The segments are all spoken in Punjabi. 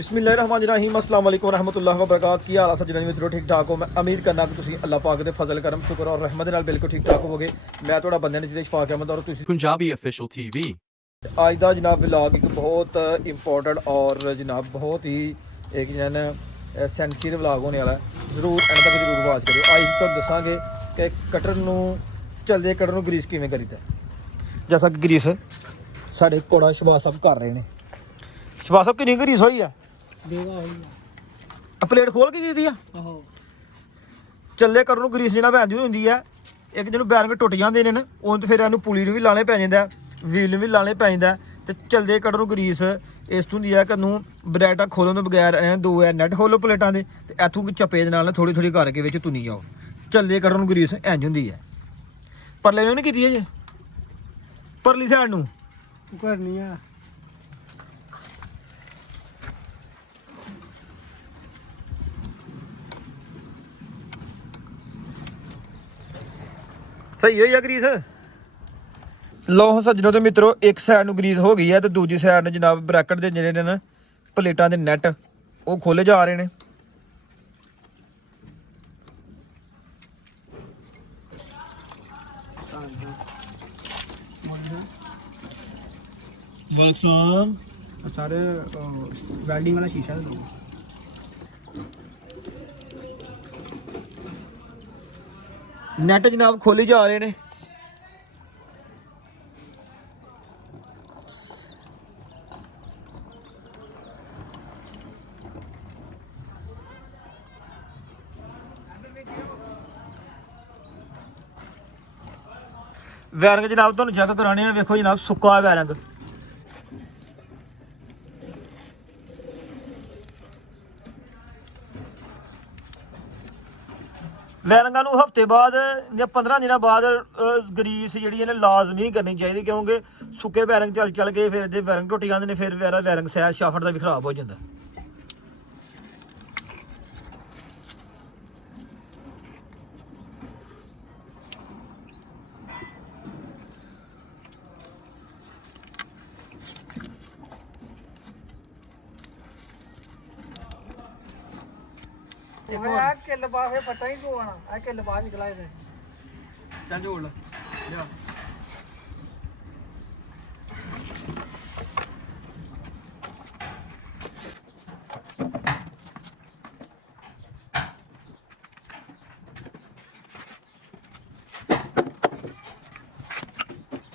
बिस्मिल्लाहिर्रहमानिर्रहीम अस्सलाम वालेकुम रहमतुल्लाहि व बरकात की हाल सज्जनों मित्रों ठीक ठाक हो। मैं उम्मीद करना कि तुसीं अल्लाह पाक दे फजल करम शुक्र और रहमत नाल बिल्कुल ठीक ठाक होवोगे। मैं तुहाडा बंदे ने जिदे शफाक अहमद और तुसीं Punjabi Official TV। आज दा जनाब व्लॉग एक बहुत इंपॉर्टेंट और जनाब बहुत ही एक जन सेंसिटिव व्लॉग होने वाला है। जरूर एंड तक जरूर वाच करियो। आज तुहानूं दसांगे कि कटर नूं चलदे कटर नूं ग्रीस किवें करीदा। जैसा कि ग्रीस साडे कोड़ा शबाज साहब कर रहे ने। शबाज साहब किन्नी ग्रीस होई है? प्लेट खोल के दी ਚੱਲੇ ਕਰਨ ਨੂੰ ਗਰੀਸ ਜਿਹੜਾ ਭੈਣ ਦੀ ਹੁੰਦੀ ਹੈ। ਇੱਕ ਜਿਹਨੂੰ ਬੈਰਿੰਗ ਟੁੱਟ ਜਾਂਦੇ ਨੇ ਨਾ ਉਹਨੂੰ ਫਿਰ ਇਹਨੂੰ ਪੁਲੀ ਨੂੰ ਵੀ ਲਾਣੇ ਪੈ ਜਾਂਦਾ, ਵੀਲ ਨੂੰ ਵੀ ਲਾਣੇ ਪੈ ਜਾਂਦਾ। ਤੇ ਚੱਲਦੇ ਕੱਢਣ ਨੂੰ ਗਰੀਸ ਇਸ ਤੋਂ ਹੁੰਦੀ ਹੈ ਕਿ ਨੂੰ ਬਰੈਟਾ ਖੋਲਣ ਤੋਂ ਬਗੈਰ ਦੋ ਹੈ ਨੈਟ ਖੋਲੋ ਪਲੇਟਾਂ ਦੇ ਤੇ ਇੱਥੋਂ ਚੱਪੇ ਦੇ ਨਾਲ ਥੋੜੀ ਥੋੜੀ ਕਰਕੇ ਵਿੱਚ ਤੁਨੀ ਜਾਓ। ਚੱਲਦੇ ਕੱਢਣ ਨੂੰ ਗਰੀਸ ਇੰਝ ਹੁੰਦੀ ਹੈ। ਪਰਲੇ ਨੂੰ ਨਹੀਂ ਕੀਤੀ ਹੈ ਜੇ ਪਰਲੀ ਸਾਈਡ ਨੂੰ ਕਰਨੀ ਆ। ਸਹੀ ਹੋਈ ਆ ਗਰੀਸ। ਲਓ ਸੱਜਣੋ ਤੇ ਮਿੱਤਰੋ ਇੱਕ ਸਾਈਡ ਨੂੰ ਗਰੀਸ ਹੋ ਗਈ ਹੈ ਤੇ ਦੂਜੀ ਸਾਈਡ ਨੂੰ ਜਨਾਬ ਬ੍ਰੈਕਟ ਦੇ ਜਿਹੜੇ ਨੇ ਨਾ ਪਲੇਟਾਂ ਦੇ ਨੈਟ ਉਹ ਖੋਲੇ ਜਾ ਰਹੇ ਨੇ। ਵੈਲਕਮ ਸਾਰੇ ਵੈਲਡਿੰਗ ਵਾਲਾ ਸ਼ੀਸ਼ਾ ਦੇ ਦੋ। ਨੈਟ ਜਨਾਬ ਖੋਲੇ ਜਾ ਰਹੇ ਨੇ। ਵੈਰਿੰਗ ਜਨਾਬ ਤੁਹਾਨੂੰ ਚੈੱਕ ਕਰਾਣੇ ਆ। ਵੇਖੋ ਜਨਾਬ ਸੁੱਕਾ ਵੈਰਿੰਗ। ਵੈਰਿੰਗਾਂ ਨੂੰ ਹਫਤੇ ਬਾਅਦ ਜਾਂ 15 ਦਿਨਾਂ ਬਾਅਦ ਗਰੀਸ ਜਿਹੜੀ ਇਹਨੇ ਲਾਜ਼ਮੀ ਕਰਨੀ ਚਾਹੀਦੀ, ਕਿਉਂਕਿ ਸੁੱਕੇ ਵੈਰਿੰਗ ਚੱਲ ਕੇ ਫਿਰ ਜੇ ਵੈਰਿੰਗ ਟੁੱਟ ਜਾਂਦੇ ਨੇ ਫਿਰ ਵੈਰਿੰਗ ਸਹਿਜ ਸ਼ਾਫਟ ਦਾ ਵੀ ਖਰਾਬ ਹੋ ਜਾਂਦਾ। ਆ ਕਿੱਲ ਪਾ ਫੇ ਪਤਾ ਹੀ ਕੋ ਆਣਾ। ਆ ਕਿੱਲ ਬਾਹਰ ਨਿਕਲਾ ਇਹਦੇ। ਚੱਲ ਜੋੜ ਲੈ ਲਿਆ।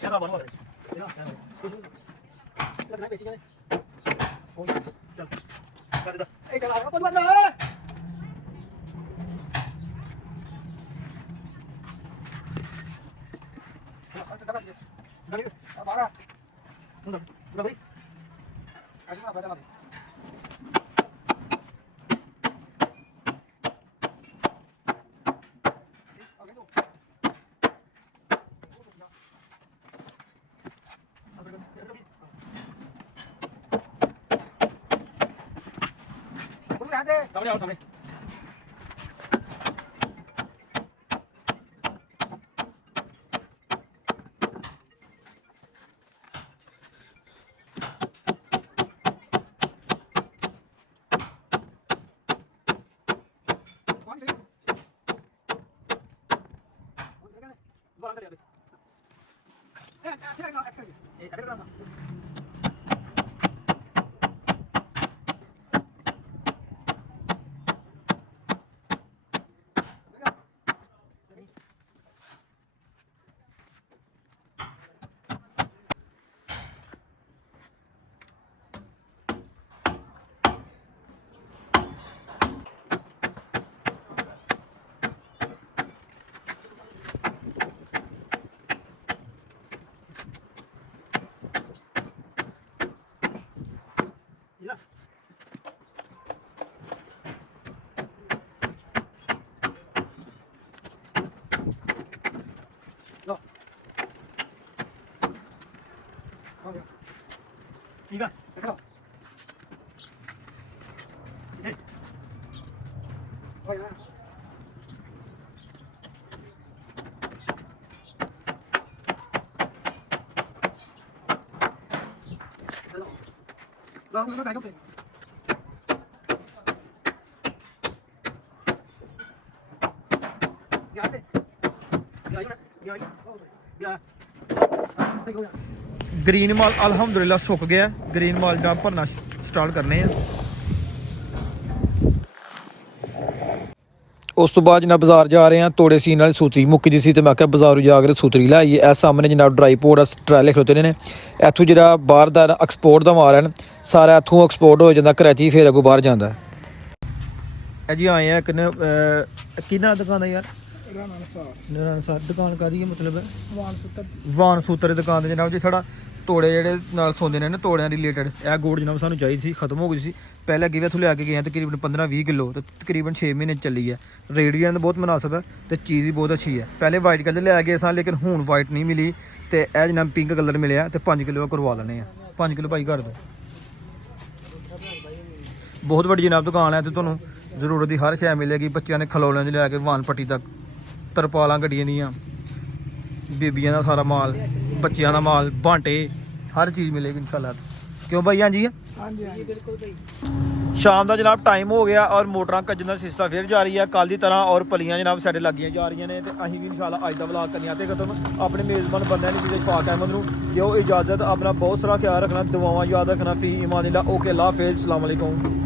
ਕਿਹੜਾ ਬਣ ਰਿਹਾ ਲੱਗਣਾ ਬੇਚੀ ਨੇ ਉਹ ਚੱਲ ਕਰ ਦੇ ਇਹ ਕਲਾ ਆ ਬੰਦ बारह भाई चला सामने आओ सामने ठीक है ऐसा भाई ना चलो लो मैं बैठो पे ਗ੍ਰੀਨ ਮਾਲ ਅਲਹਮਦੁਲਿਲਾ ਸੁੱਕ ਗਿਆ। ਗ੍ਰੀਨ ਮਾਲ ਦਾ ਭਰਨਾ ਸਟਾਰਟ ਕਰਨੇ ਆ। ਉਸ ਤੋਂ ਬਾਅਦ ਜਨਾਬ ਬਾਜ਼ਾਰ ਜਾ ਰਹੇ ਆ। ਤੋੜੇ ਸੀਨ ਵਾਲੀ ਸੂਤਰੀ ਮੁੱਕੀ ਦੀ ਸੀ ਤੇ ਮੈਂ ਕਿਹਾ ਬਾਜ਼ਾਰੋਂ ਜਾ ਕੇ ਸੂਤਰੀ ਲੈ ਆਈਏ। ਇਹ ਸਾਹਮਣੇ ਜਨਾਬ ਡਰਾਈ ਪੋਰਟ ਟਰਾਲੇ ਖਲੋਤੇ ਨੇ। ਇੱਥੋਂ ਜਿਹੜਾ ਬਾਹਰ ਦਾ ਐਕਸਪੋਰਟ ਦਾ ਮਾਲ ਹੈ ਸਾਰਾ ਇੱਥੋਂ ਐਕਸਪੋਰਟ ਹੋ ਜਾਂਦਾ ਕਰਾਚੀ, ਫਿਰ ਅੱਗੋਂ ਬਾਹਰ ਜਾਂਦਾ। ਇਹ ਜੀ ਆਏ ਆ ਕਿੰਨਾ ਦੁਕਾਨ ਹੈ ਯਾਰ? ਸਰ ਦੁਕਾਨ ਕਾਹਦੀ ਹੈ ਮਤਲਬ? ਵਾਨ ਸੂਤਰ ਦੀ ਦੁਕਾਨ ਤੇ ਜਨਾਬ ਜੀ। ਸਾਡਾ ਤੋੜੇ ਜਿਹੜੇ ਨਾਲ ਸੌਂਦੇ ਨੇ ਨਾ ਤੋੜਿਆਂ ਰਿਲੇਟਡ ਇਹ ਗੋੜ ਜਨਾਬ ਸਾਨੂੰ ਚਾਹੀਦੀ ਸੀ, ਖਤਮ ਹੋ ਗਈ ਸੀ। ਪਹਿਲੇ ਅੱਗੇ ਵੀ ਇੱਥੋਂ ਲਿਆ ਕੇ ਗਏ ਹਾਂ ਤਕਰੀਬਨ 15-20 ਕਿਲੋ ਤੇ ਤਕਰੀਬਨ 6 ਮਹੀਨੇ ਚੱਲੀ ਹੈ। ਰੇਟ ਵੀ ਇਹਨਾਂ ਦਾ ਬਹੁਤ ਮੁਨਾਸਬ ਹੈ ਤੇ ਚੀਜ਼ ਵੀ ਬਹੁਤ ਅੱਛੀ ਹੈ। ਪਹਿਲੇ ਵਾਈਟ ਕਲਰ ਲਿਆ ਗਏ ਸਾਂ ਲੇਕਿਨ ਹੁਣ ਵਾਈਟ ਨਹੀਂ ਮਿਲੀ ਤੇ ਇਹ ਜਨਾਬ ਪਿੰਕ ਕਲਰ ਮਿਲਿਆ ਤੇ 5 ਕਿਲੋ ਕਰਵਾ ਲੈਣੇ ਆ। 5 ਕਿਲੋ ਭਾਈ ਕਰ ਦਿਓ। ਬਹੁਤ ਵੱਡੀ ਜਨਾਬ ਦੁਕਾਨ ਹੈ ਤੇ ਤੁਹਾਨੂੰ ਜ਼ਰੂਰਤ ਦੀ ਹਰ ਸ਼ੈ ਮਿਲੇਗੀ। ਬੱਚਿਆਂ ਦੇ ਖਿਲੌਣਿਆਂ ਤੋਂ ਲੈ ਕੇ ਵਾਨ ਪੱਟੀ ਤੱਕ, ਤਰਪਾਲਾਂ ਗੱਡੀਆਂ ਦੀਆਂ, ਬੇਬੀਆਂ ਦਾ ਸਾਰਾ ਮਾਲ, ਬੱਚਿਆਂ ਦਾ ਮਾਲ, ਬਾਂਟੇ, ਹਰ ਚੀਜ਼ ਮਿਲੇਗੀ ਇਨਸ਼ਾਅੱਲਾ। ਕਿਉਂ ਭਾਈ? ਹਾਂਜੀ ਬਿਲਕੁਲ ਭਾਈ। ਸ਼ਾਮ ਦਾ ਜਨਾਬ ਟਾਈਮ ਹੋ ਗਿਆ ਔਰ ਮੋਟਰਾਂ ਕੱਜਣ ਦਾ ਸਿਲਸਿਲਾ ਫਿਰ ਜਾਰੀ ਹੈ ਕੱਲ ਦੀ ਤਰ੍ਹਾਂ ਔਰ ਪਲੀਆਂ ਜਨਾਬ ਸਾਡੇ ਲੱਗੀਆਂ ਜਾ ਰਹੀਆਂ ਨੇ ਤੇ ਅਸੀਂ ਵੀ ਇਨਸ਼ਾਅੱਲਾ ਅੱਜ ਦਾ ਵਲੌਗ ਕਰਨੀਆਂ ਤੇ ਖਤਮ। ਆਪਣੇ ਮੇਜ਼ਬਾਨ ਬੰਦਿਆਂ ਨੂੰ ਵੀਰੇ ਸ਼ਫਾਕ ਅਹਿਮਦ ਨੂੰ ਦਿਓ ਇਜਾਜ਼ਤ। ਆਪਣਾ ਬਹੁਤ ਸਾਰਾ ਖਿਆਲ ਰੱਖਣਾ, ਦੁਆਵਾਂ ਯਾਦ ਰੱਖਣਾ। ਫੀ ਇਮਾਨਿल्लाह। ਓਕੇ, ਅੱਲਾਹ ਹਾਫਿਜ਼, अस्सलाम वालेकुम।